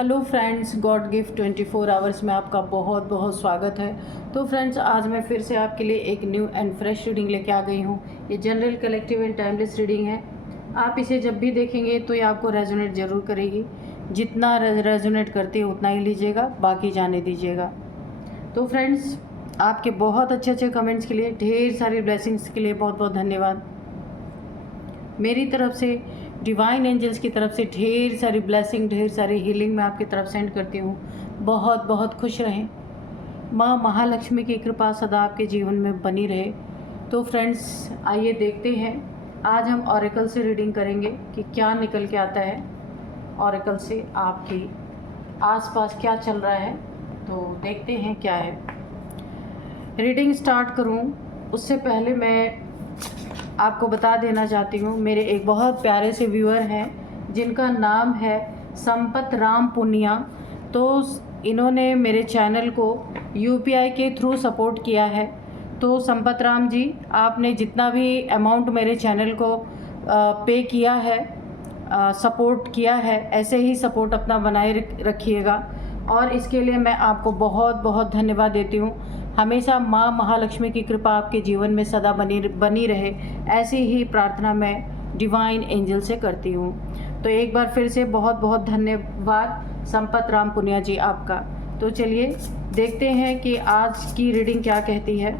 Hello friends, God gift 24 hours में आपका बहुत बहुत स्वागत है। तो फ्रेंड्स, आज मैं फिर से आपके लिए एक न्यू एंड फ्रेश रीडिंग लेके आ गई हूँ। ये general, collective and timeless reading है। आप इसे जब भी देखेंगे तो ये आपको रेजोनेट ज़रूर करेगी। जितना रेजोनेट करती है उतना ही लीजिएगा, बाकी जाने दीजिएगा। तो फ्रेंड्स, आपके बहुत अच्छे अच्छे कमेंट्स के लिए, ढेर सारी ब्लेसिंग्स के लिए बहुत बहुत धन्यवाद। मेरी तरफ से, डिवाइन एंजल्स की तरफ से ढेर सारी ब्लेसिंग, ढेर सारी हीलिंग मैं आपकी तरफ सेंड करती हूँ। बहुत बहुत खुश रहें। माँ महालक्ष्मी की कृपा सदा आपके जीवन में बनी रहे। तो फ्रेंड्स, आइए देखते हैं। आज हम ऑरेकल से रीडिंग करेंगे कि क्या निकल के आता है ऑरेकल से, आपके आसपास क्या चल रहा है। तो देखते हैं क्या है। रीडिंग स्टार्ट करूँ उससे पहले मैं आपको बता देना चाहती हूँ, मेरे एक बहुत प्यारे से व्यूअर हैं जिनका नाम है संपत राम पुनिया। तो इन्होंने मेरे चैनल को यूपीआई के थ्रू सपोर्ट किया है। तो संपत राम जी, आपने जितना भी अमाउंट मेरे चैनल को पे किया है, सपोर्ट किया है, ऐसे ही सपोर्ट अपना बनाए रखिएगा। और इसके लिए मैं आपको बहुत बहुत धन्यवाद देती हूँ। हमेशा माँ महालक्ष्मी की कृपा आपके जीवन में सदा बनी रहे, ऐसी ही प्रार्थना मैं डिवाइन एंजल से करती हूँ। तो एक बार फिर से बहुत बहुत धन्यवाद संपत राम पुनिया जी आपका। तो चलिए देखते हैं कि आज की रीडिंग क्या कहती है,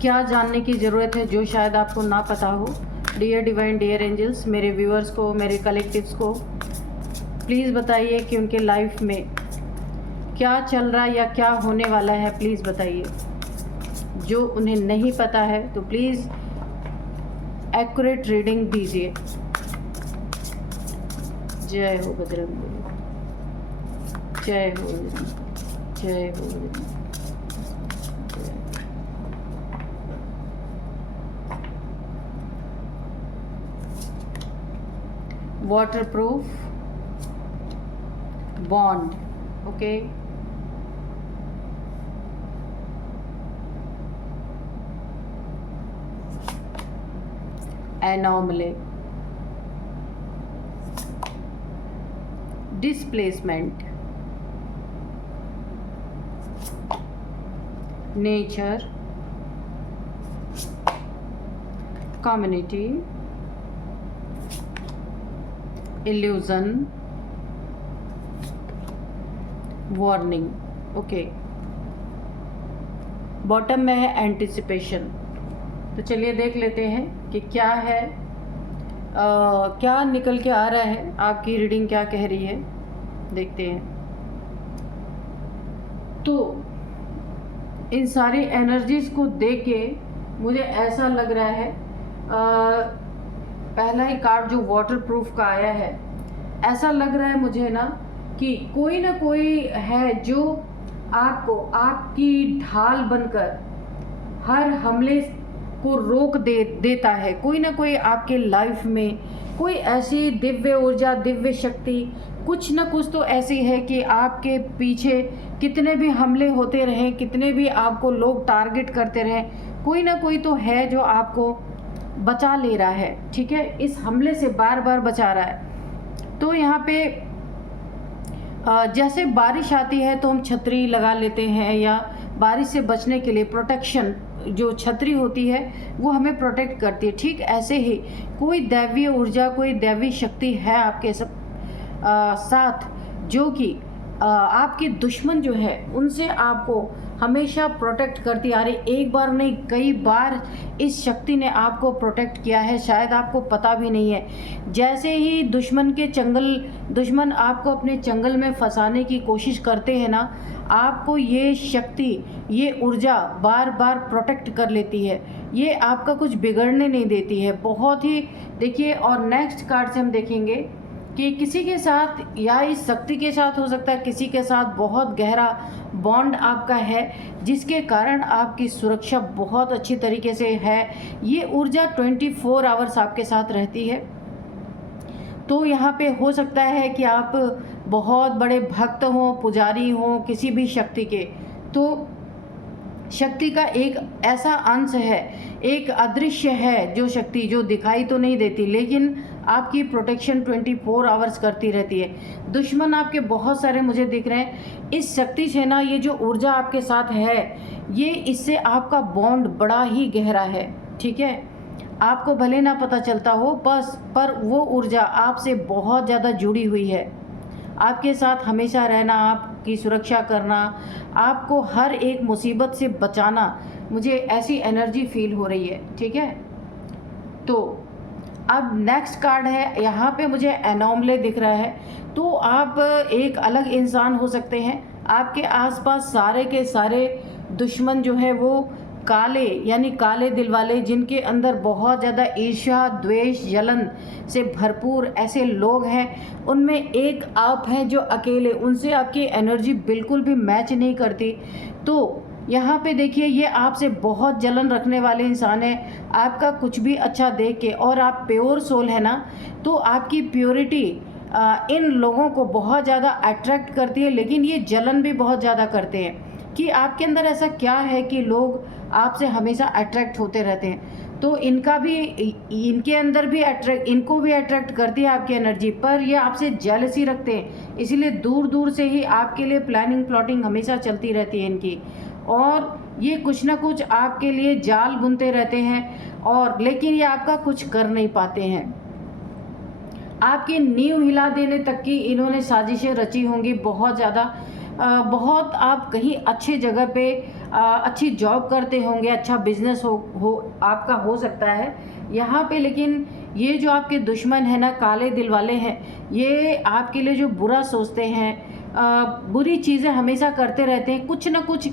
क्या जानने की ज़रूरत है जो शायद आपको ना पता हो। डियर डिवाइन, डियर एंजल्स, मेरे व्यूअर्स को, मेरे कलेक्टिव्स को प्लीज़ बताइए कि उनके लाइफ में क्या चल रहा है या क्या होने वाला है। प्लीज़ बताइए। जो उन्हें नहीं पता है तो प्लीज़ एक्यूरेट रीडिंग दीजिए। जय हो बजरंग, जय हो, जय हो। Waterproof bond, okay. Anomaly, displacement, nature, community, illusion, warning, okay. Bottom में है एंटिसिपेशन। तो चलिए देख लेते हैं कि क्या है, क्या निकल के आ रहा है, आपकी रीडिंग क्या कह रही है। देखते हैं। तो इन सारी एनर्जीज को देख के मुझे ऐसा लग रहा है, पहला ही कार्ड जो वाटरप्रूफ का आया है, ऐसा लग रहा है मुझे ना कि कोई ना कोई है जो आपको, आपकी ढाल बनकर हर हमले को रोक देता है। कोई ना कोई आपके लाइफ में कोई ऐसी दिव्य ऊर्जा, दिव्य शक्ति, कुछ ना कुछ तो ऐसी है कि आपके पीछे कितने भी हमले होते रहें, कितने भी आपको लोग टारगेट करते रहें, कोई ना कोई तो है जो आपको बचा ले रहा है। ठीक है, इस हमले से बार बार बचा रहा है। तो यहाँ पे जैसे बारिश आती है तो हम छतरी लगा लेते हैं, या बारिश से बचने के लिए प्रोटेक्शन, जो छतरी होती है वो हमें प्रोटेक्ट करती है। ठीक ऐसे ही कोई दैवीय ऊर्जा, कोई दैवी शक्ति है आपके साथ, जो कि आपके दुश्मन जो है उनसे आपको हमेशा प्रोटेक्ट करती आ रही। एक बार नहीं, कई बार इस शक्ति ने आपको प्रोटेक्ट किया है, शायद आपको पता भी नहीं है। जैसे ही दुश्मन आपको अपने चंगल में फंसाने की कोशिश करते हैं ना, आपको ये शक्ति, ये ऊर्जा बार बार प्रोटेक्ट कर लेती है। ये आपका कुछ बिगड़ने नहीं देती है। बहुत ही देखिए। और नेक्स्ट कार्ड से हम देखेंगे कि किसी के साथ, या इस शक्ति के साथ हो सकता है, किसी के साथ बहुत गहरा बॉन्ड आपका है, जिसके कारण आपकी सुरक्षा बहुत अच्छी तरीके से है। ये ऊर्जा 24 आवर्स आपके साथ रहती है। तो यहाँ पे हो सकता है कि आप बहुत बड़े भक्त हों, पुजारी हों किसी भी शक्ति के, तो शक्ति का एक ऐसा अंश है, एक अदृश्य है जो शक्ति जो दिखाई तो नहीं देती लेकिन आपकी प्रोटेक्शन 24 आवर्स करती रहती है। दुश्मन आपके बहुत सारे मुझे दिख रहे हैं। इस शक्ति से ना ये जो ऊर्जा आपके साथ है, ये इससे आपका बॉन्ड बड़ा ही गहरा है, ठीक है। आपको भले ना पता चलता हो बस, पर वो ऊर्जा आपसे बहुत ज़्यादा जुड़ी हुई है। आपके साथ हमेशा रहना, आपकी सुरक्षा करना, आपको हर एक मुसीबत से बचाना, मुझे ऐसी एनर्जी फील हो रही है, ठीक है। तो अब नेक्स्ट कार्ड है, यहाँ पे मुझे एनोमले दिख रहा है। तो आप एक अलग इंसान हो सकते हैं। आपके आसपास सारे के सारे दुश्मन जो है वो काले यानी काले दिल वाले, जिनके अंदर बहुत ज़्यादा ईर्ष्या, द्वेष, जलन से भरपूर ऐसे लोग हैं। उनमें एक आप हैं जो अकेले, उनसे आपकी एनर्जी बिल्कुल भी मैच नहीं करती। तो यहाँ पे देखिए, ये आपसे बहुत जलन रखने वाले इंसान है। आपका कुछ भी अच्छा देख के, और आप प्योर सोल है ना, तो आपकी प्योरिटी इन लोगों को बहुत ज़्यादा अट्रैक्ट करती है। लेकिन ये जलन भी बहुत ज़्यादा करते हैं कि आपके अंदर ऐसा क्या है कि लोग आपसे हमेशा अट्रैक्ट होते रहते हैं। तो इनका भी, इनके अंदर भी इनको भी अट्रैक्ट करती है आपकी एनर्जी, पर ये आपसे जेलसी रखते हैं। इसीलिए दूर दूर से ही आपके लिए प्लानिंग प्लॉटिंग हमेशा चलती रहती है इनकी, और ये कुछ ना कुछ आपके लिए जाल बुनते रहते हैं, और लेकिन ये आपका कुछ कर नहीं पाते हैं। आपकी नींव हिला देने तक की इन्होंने साजिशें रची होंगी बहुत ज़्यादा। बहुत आप कहीं अच्छी जगह पे अच्छी जॉब करते होंगे, अच्छा बिजनेस हो आपका हो सकता है यहाँ पे। लेकिन ये जो आपके दुश्मन है ना, काले दिल वाले हैं, ये आपके लिए जो बुरा सोचते हैं, बुरी चीज़ें हमेशा करते रहते हैं। कुछ ना कुछ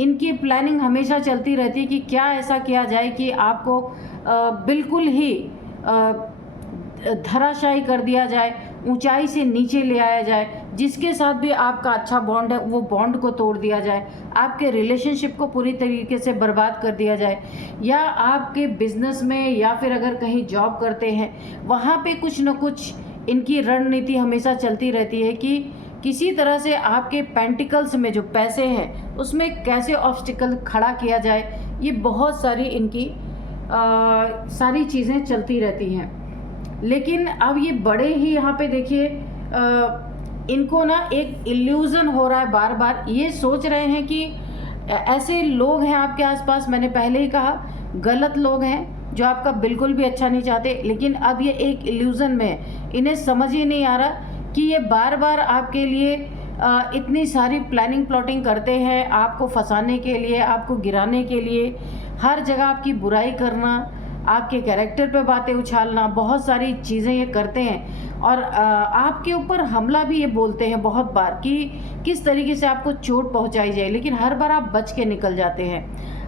इनकी प्लानिंग हमेशा चलती रहती है कि क्या ऐसा किया जाए कि आपको बिल्कुल ही धराशायी कर दिया जाए, ऊंचाई से नीचे ले आया जाए। जिसके साथ भी आपका अच्छा बॉन्ड है वो बॉन्ड को तोड़ दिया जाए, आपके रिलेशनशिप को पूरी तरीके से बर्बाद कर दिया जाए, या आपके बिजनेस में या फिर अगर कहीं जॉब करते हैं वहाँ पे कुछ न कुछ इनकी रणनीति हमेशा चलती रहती है कि किसी तरह से आपके पेंटिकल्स में जो पैसे हैं उसमें कैसे ऑब्स्टिकल खड़ा किया जाए। ये बहुत सारी इनकी सारी चीज़ें चलती रहती हैं। लेकिन अब ये बड़े ही यहाँ पे देखिए, इनको ना एक इल्यूज़न हो रहा है बार बार। ये सोच रहे हैं कि ऐसे लोग हैं आपके आसपास, मैंने पहले ही कहा, गलत लोग हैं जो आपका बिल्कुल भी अच्छा नहीं चाहते। लेकिन अब ये एक इल्यूज़न में है, इन्हें समझ ही नहीं आ रहा कि ये बार बार आपके लिए इतनी सारी प्लानिंग प्लॉटिंग करते हैं, आपको फंसाने के लिए, आपको गिराने के लिए, हर जगह आपकी बुराई करना, आपके कैरेक्टर पे बातें उछालना, बहुत सारी चीज़ें ये करते हैं। और आपके ऊपर हमला भी ये बोलते हैं बहुत बार कि किस तरीके से आपको चोट पहुंचाई जाए, लेकिन हर बार आप बच के निकल जाते हैं।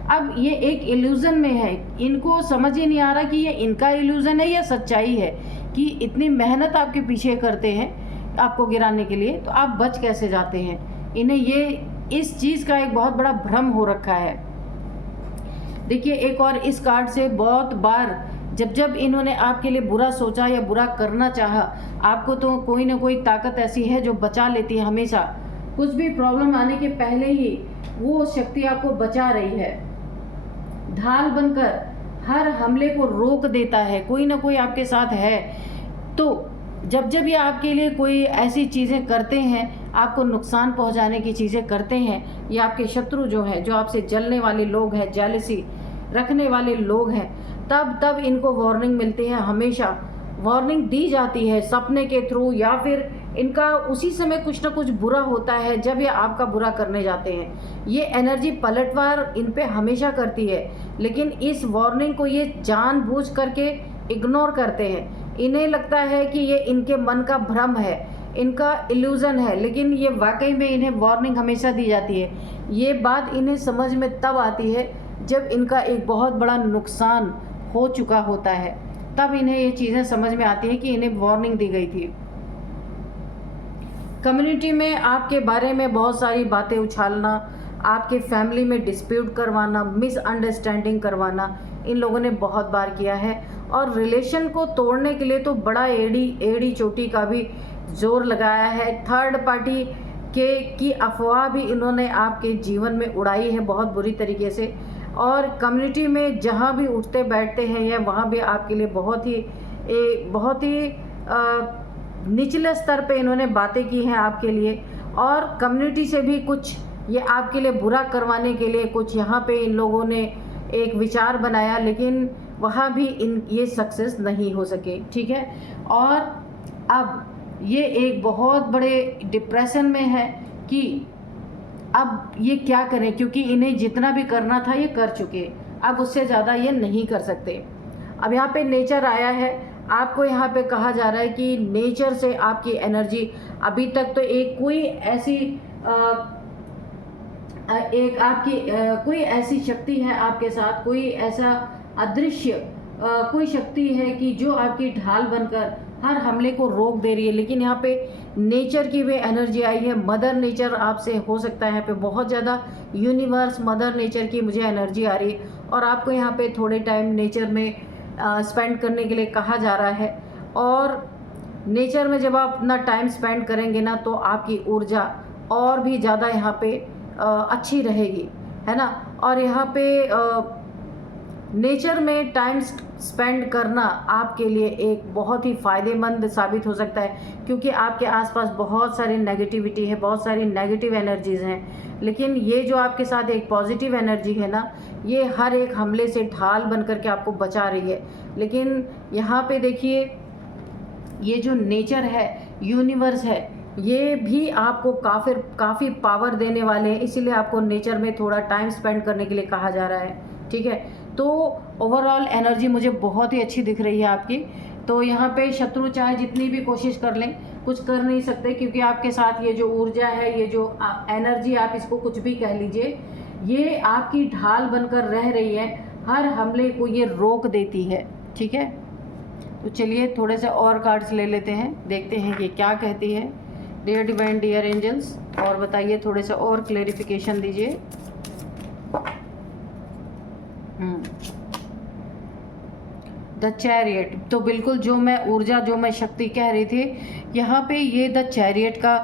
अब ये एक इल्यूज़न में है, इनको समझ ही नहीं आ रहा कि ये इनका इल्यूज़न है या सच्चाई है, कि इतनी मेहनत आपके पीछे करते हैं आपको गिराने के लिए, तो आप बच कैसे जाते हैं। इन्हें ये इस चीज़ का एक बहुत बड़ा भ्रम हो रखा है। देखिए, एक और इस कार्ड से बहुत बार जब इन्होंने आपके लिए बुरा सोचा या बुरा करना चाहा, आपको तो कोई ना कोई ताकत ऐसी है जो बचा लेती है हमेशा। कुछ भी प्रॉब्लम आने के पहले ही वो शक्ति आपको बचा रही है, ढाल बनकर हर हमले को रोक देता है। कोई ना कोई आपके साथ है। तो जब ये आपके लिए कोई ऐसी चीज़ें करते हैं, आपको नुकसान पहुंचाने की चीज़ें करते हैं, या आपके शत्रु जो है, जो आपसे जलने वाले लोग हैं, जेलसी रखने वाले लोग हैं, तब इनको वार्निंग मिलती है। हमेशा वार्निंग दी जाती है सपने के थ्रू, या फिर इनका उसी समय कुछ ना कुछ बुरा होता है जब ये आपका बुरा करने जाते हैं। ये एनर्जी पलटवार इन पे हमेशा करती है, लेकिन इस वार्निंग को ये जानबूझ करके इग्नोर करते हैं। इन्हें लगता है कि ये इनके मन का भ्रम है, इनका इल्यूज़न है, लेकिन ये वाकई में इन्हें वार्निंग हमेशा दी जाती है। ये बात इन्हें समझ में तब आती है जब इनका एक बहुत बड़ा नुकसान हो चुका होता है, तब इन्हें ये चीज़ें समझ में आती हैं कि इन्हें वार्निंग दी गई थी। कम्युनिटी में आपके बारे में बहुत सारी बातें उछालना, आपके फैमिली में डिस्प्यूट करवाना, मिसअंडरस्टैंडिंग करवाना, इन लोगों ने बहुत बार किया है। और रिलेशन को तोड़ने के लिए तो बड़ा एड़ी चोटी का भी जोर लगाया है। थर्ड पार्टी की अफवाह भी इन्होंने आपके जीवन में उड़ाई है बहुत बुरी तरीके से, और कम्युनिटी में जहाँ भी उठते बैठते हैं या वहाँ भी आपके लिए बहुत ही निचले स्तर पे इन्होंने बातें की हैं आपके लिए, और कम्युनिटी से भी कुछ ये आपके लिए बुरा करवाने के लिए कुछ यहाँ पे इन लोगों ने एक विचार बनाया, लेकिन वहाँ भी ये सक्सेस नहीं हो सके, ठीक है। और अब ये एक बहुत बड़े डिप्रेशन में है कि अब ये क्या करें, क्योंकि इन्हें जितना भी करना था ये कर चुके, अब उससे ज़्यादा ये नहीं कर सकते। अब यहाँ पे नेचर आया है, आपको यहाँ पे कहा जा रहा है कि नेचर से आपकी एनर्जी अभी तक तो कोई ऐसी शक्ति है आपके साथ, कोई ऐसा अदृश्य कोई शक्ति है कि जो आपकी ढाल बनकर हर हमले को रोक दे रही है। लेकिन यहाँ पे नेचर की भी एनर्जी आई है, मदर नेचर आपसे हो सकता है यहाँ पे बहुत ज़्यादा यूनिवर्स मदर नेचर की मुझे एनर्जी आ रही है, और आपको यहाँ पे थोड़े टाइम नेचर में स्पेंड करने के लिए कहा जा रहा है। और नेचर में जब आप अपना टाइम स्पेंड करेंगे ना, तो आपकी ऊर्जा और भी ज़्यादा यहाँ पे अच्छी रहेगी, है ना। और यहाँ पे नेचर में टाइम स्पेंड करना आपके लिए एक बहुत ही फ़ायदेमंद साबित हो सकता है, क्योंकि आपके आसपास बहुत सारी नेगेटिविटी है, बहुत सारी नेगेटिव एनर्जीज़ हैं। लेकिन ये जो आपके साथ एक पॉजिटिव एनर्जी है ना, ये हर एक हमले से ढाल बन करके आपको बचा रही है। लेकिन यहाँ पे देखिए, ये जो नेचर है, यूनिवर्स है, ये भी आपको काफ़ी पावर देने वाले हैं, इसीलिए आपको नेचर में थोड़ा टाइम स्पेंड करने के लिए कहा जा रहा है, ठीक है। तो ओवरऑल एनर्जी मुझे बहुत ही अच्छी दिख रही है आपकी। तो यहाँ पे शत्रु चाहे जितनी भी कोशिश कर लें, कुछ कर नहीं सकते, क्योंकि आपके साथ ये जो ऊर्जा है, ये जो एनर्जी, आप इसको कुछ भी कह लीजिए, ये आपकी ढाल बनकर रह रही है, हर हमले को ये रोक देती है, ठीक है। तो चलिए थोड़े से और कार्ड्स ले लेते हैं, देखते हैं कि क्या कहती है डियर डिवाइन, डियर एंजल्स, और बताइए, थोड़े से और क्लेरिफिकेशन दीजिए। द चैरियट, तो बिल्कुल जो मैं ऊर्जा, जो मैं शक्ति कह रही थी, यहाँ पे ये द चैरियट का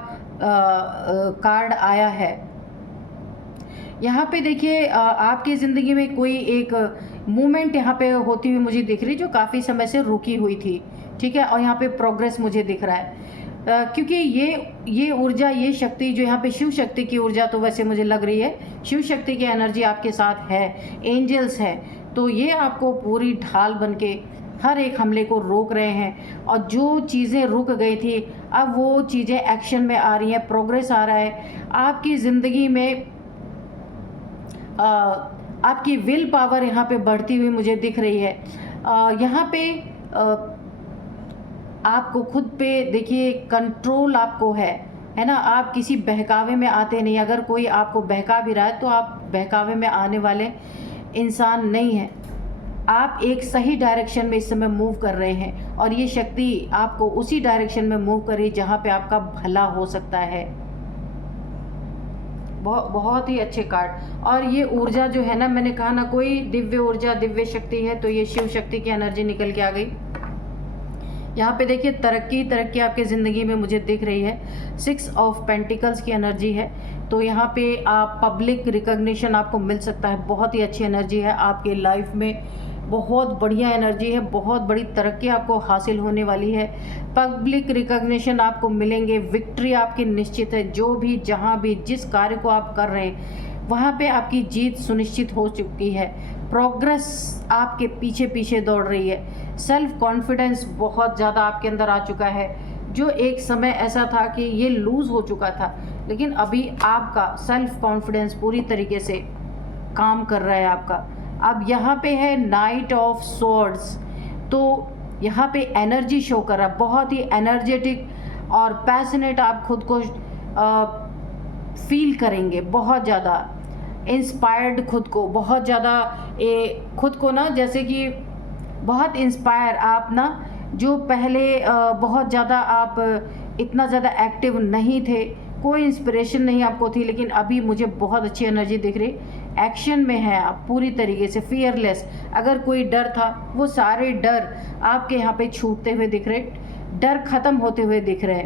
कार्ड आया है। यहाँ पे देखिए, आपकी ज़िंदगी में कोई एक मूवमेंट यहाँ पे होती हुई मुझे दिख रही, जो काफ़ी समय से रुकी हुई थी, ठीक है। और यहाँ पे प्रोग्रेस मुझे दिख रहा है, क्योंकि ये ऊर्जा, ये शक्ति जो यहाँ पे शिव शक्ति की ऊर्जा तो वैसे मुझे लग रही है, शिव शक्ति की एनर्जी आपके साथ है, एंजल्स है, तो ये आपको पूरी ढाल बनके हर एक हमले को रोक रहे हैं। और जो चीज़ें रुक गई थी, अब वो चीज़ें एक्शन में आ रही हैं, प्रोग्रेस आ रहा है आपकी ज़िंदगी में। आपकी विल पावर यहाँ पे बढ़ती हुई मुझे दिख रही है। यहाँ पे आपको खुद पे देखिए कंट्रोल आपको है ना। आप किसी बहकावे में आते नहीं, अगर कोई आपको बहका भी रहा है तो आप बहकावे में आने वाले इंसान नहीं हैं। आप एक सही डायरेक्शन में इस समय मूव कर रहे हैं, और ये शक्ति आपको उसी डायरेक्शन में मूव कर रही है जहाँ पे आपका भला हो सकता है। बहुत ही अच्छे कार्ड। और ये ऊर्जा जो है ना, मैंने कहा ना, कोई दिव्य ऊर्जा, दिव्य शक्ति है, तो ये शिव शक्ति की एनर्जी निकल के आ गई। यहाँ पे देखिए तरक्की आपके ज़िंदगी में मुझे दिख रही है। 6 ऑफ पेंटिकल्स की एनर्जी है, तो यहाँ पे आप पब्लिक रिकॉग्निशन आपको मिल सकता है। बहुत ही अच्छी एनर्जी है आपके लाइफ में, बहुत बढ़िया एनर्जी है, बहुत बड़ी तरक्की आपको हासिल होने वाली है। पब्लिक रिकॉग्निशन आपको मिलेंगे, विक्ट्री आपकी निश्चित है। जो भी, जहाँ भी, जिस कार्य को आप कर रहे हैं वहाँ पे आपकी जीत सुनिश्चित हो चुकी है। प्रोग्रेस आपके पीछे पीछे दौड़ रही है। सेल्फ कॉन्फिडेंस बहुत ज़्यादा आपके अंदर आ चुका है, जो एक समय ऐसा था कि ये लूज़ हो चुका था, लेकिन अभी आपका सेल्फ कॉन्फिडेंस पूरी तरीके से काम कर रहा है आपका। अब यहाँ पे है नाइट ऑफ स्वॉर्ड्स, तो यहाँ पे एनर्जी शो कर रहा है, बहुत ही एनर्जेटिक और पैशनेट आप खुद को फील करेंगे, बहुत ज़्यादा इंस्पायर्ड, खुद को बहुत ज़्यादा खुद को ना, जैसे कि बहुत इंस्पायर आप ना, जो पहले बहुत ज़्यादा आप इतना ज़्यादा एक्टिव नहीं थे, कोई इंस्पिरेशन नहीं आपको थी, लेकिन अभी मुझे बहुत अच्छी एनर्जी दिख रही, एक्शन में है आप पूरी तरीके से, फियरलेस। अगर कोई डर था, वो सारे डर आपके यहाँ पे छूटते हुए दिख रहे, डर खत्म होते हुए दिख रहे।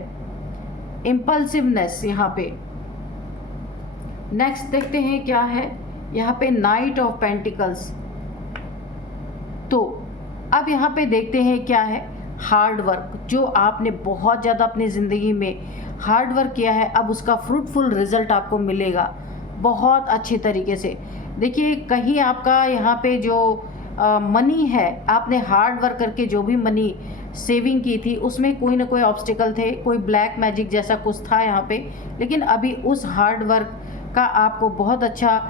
इम्पल्सिवनेस यहाँ पे नेक्स्ट देखते हैं क्या है यहाँ पे, नाइट ऑफ पेंटिकल्स। तो अब यहाँ पे देखते हैं क्या है, हार्ड वर्क। जो आपने बहुत ज़्यादा अपनी ज़िंदगी में हार्ड वर्क किया है, अब उसका फ्रूटफुल रिज़ल्ट आपको मिलेगा बहुत अच्छे तरीके से। देखिए, कहीं आपका यहाँ पे जो मनी है, आपने हार्ड वर्क करके जो भी मनी सेविंग की थी, उसमें कोई ना कोई ऑब्स्टिकल थे, कोई ब्लैक मैजिक जैसा कुछ था यहाँ पे। लेकिन अभी उस हार्ड वर्क का आपको बहुत अच्छा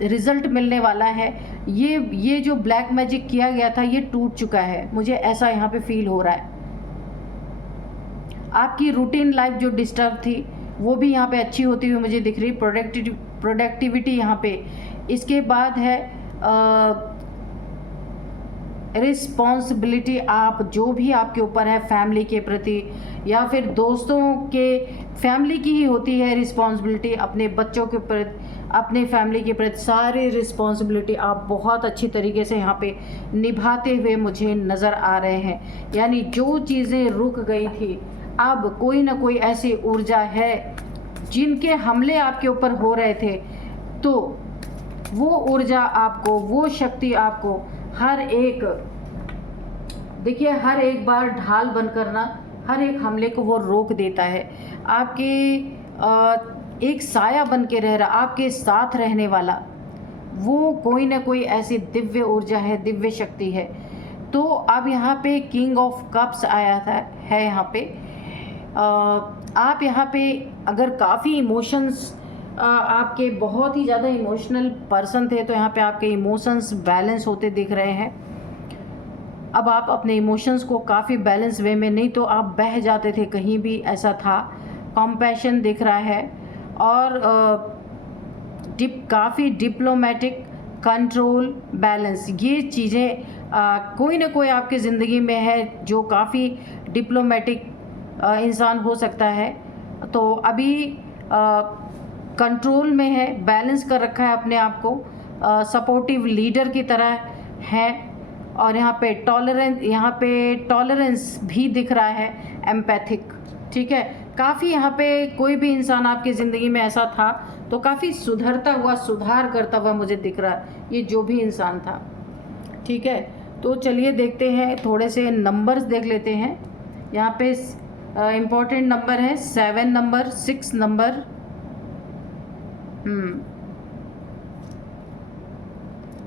रिज़ल्ट मिलने वाला है। ये जो ब्लैक मैजिक किया गया था, ये टूट चुका है, मुझे ऐसा यहाँ पे फील हो रहा है। आपकी रूटीन लाइफ जो डिस्टर्ब थी, वो भी यहाँ पे अच्छी होती हुई मुझे दिख रही। प्रोडक्टिविटी यहाँ पे। इसके बाद है रिस्पॉन्सिबिलिटी। आप जो भी आपके ऊपर है फैमिली के प्रति या फिर दोस्तों के, फैमिली की ही होती है रिस्पॉन्सिबिलिटी, अपने बच्चों के प्रति, अपने फैमिली के प्रति सारी रिस्पॉन्सिबिलिटी आप बहुत अच्छी तरीके से यहाँ पे निभाते हुए मुझे नज़र आ रहे हैं। यानी जो चीज़ें रुक गई थी, अब कोई ना कोई ऐसी ऊर्जा है, जिनके हमले आपके ऊपर हो रहे थे, तो वो ऊर्जा आपको, वो शक्ति आपको हर एक, देखिए, हर एक बार ढाल बनकर ना हर एक हमले को वो रोक देता है। आपके एक साया बन के रह रहा, आपके साथ रहने वाला, वो कोई ना कोई ऐसी दिव्य ऊर्जा है, दिव्य शक्ति है। तो अब यहाँ पे किंग ऑफ कप्स आया था है यहाँ पे। आप यहाँ पे अगर काफ़ी इमोशंस, आपके बहुत ही ज़्यादा इमोशनल पर्सन थे, तो यहाँ पे आपके इमोशंस बैलेंस होते दिख रहे हैं। अब आप अपने इमोशंस को काफ़ी बैलेंस वे में, नहीं तो आप बह जाते थे कहीं भी, ऐसा था। कॉम्पैशन दिख रहा है और काफ़ी डिप्लोमेटिक, कंट्रोल, बैलेंस, ये चीज़ें कोई ना कोई आपकी ज़िंदगी में है जो काफ़ी डिप्लोमेटिक इंसान हो सकता है। तो अभी कंट्रोल में है, बैलेंस कर रखा है अपने आप को, सपोर्टिव लीडर की तरह है। और यहाँ पे टॉलरेंस भी दिख रहा है, एम्पैथिक, ठीक है। काफ़ी यहाँ पे कोई भी इंसान आपकी ज़िंदगी में ऐसा था तो काफ़ी सुधरता हुआ, सुधार करता हुआ मुझे दिख रहा है, ये जो भी इंसान था, ठीक है। तो चलिए देखते हैं, थोड़े से नंबर्स देख लेते हैं। यहाँ पे इम्पोर्टेंट नंबर है 7 number, 6 number,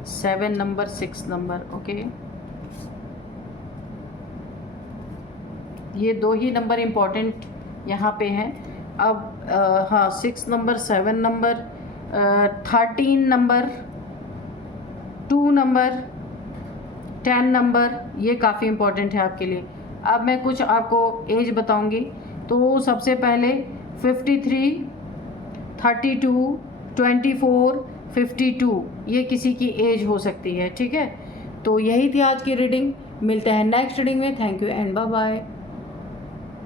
7 number, 6 number, okay. ये दो ही नंबर इम्पोर्टेंट यहाँ पे हैं। अब हाँ, 6 number, 7 number, 13 number, 2 number, 10 number, ये काफ़ी इम्पोर्टेंट है आपके लिए। अब मैं कुछ आपको एज बताऊंगी। तो सबसे पहले 53, 32, 24, 52, ये किसी की एज हो सकती है, ठीक है। तो यही थी आज की रीडिंग। मिलते हैं नेक्स्ट रीडिंग में। Thank you and bye bye.